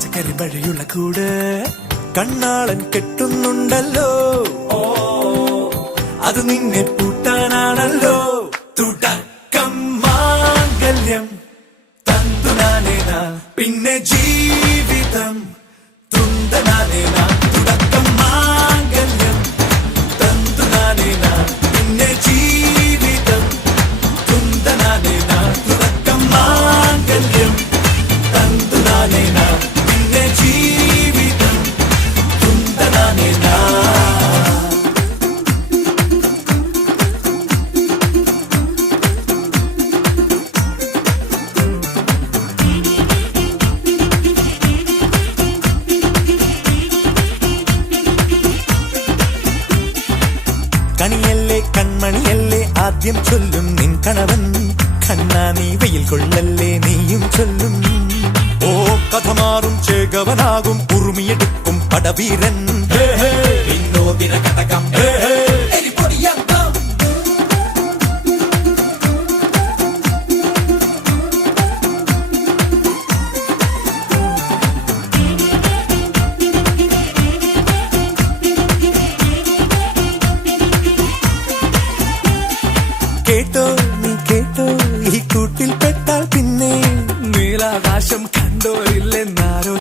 പച്ചക്കറി വഴിയുള്ള കൂട് കണ്ണാളൻ കെട്ടുന്നുണ്ടല്ലോ. അത് നിന്നെ പൂട്ടാനാണല്ലോ. തുടക്കം മാംഗല്യം തന്തുനാനേന, പിന്നെ ജീവിതം തുന്തനാനേന. തുടക്കം മാംഗല്യം തന്തുനാനേന, പിന്നെ ജീവിതം തുന്തനാനേന. തുടക്കം മാംഗല്യം തന്തുനാനേന, പിന്നെ ജീവിതം തുന്തനാനേന. കണിയല്ലേ കൺമണിയല്ലേ ആദ്യം ചൊല്ലും നിൻ കണവൻ. കണ്ണാ നീ വെയിൽ കൊള്ളല്ലേ നീയും ചൊല്ലും. ഓ കഥ മാറും ചേകവനാകും ഉറുമിയെടുക്കും പടവീരൻ. വിനോദിന കടകം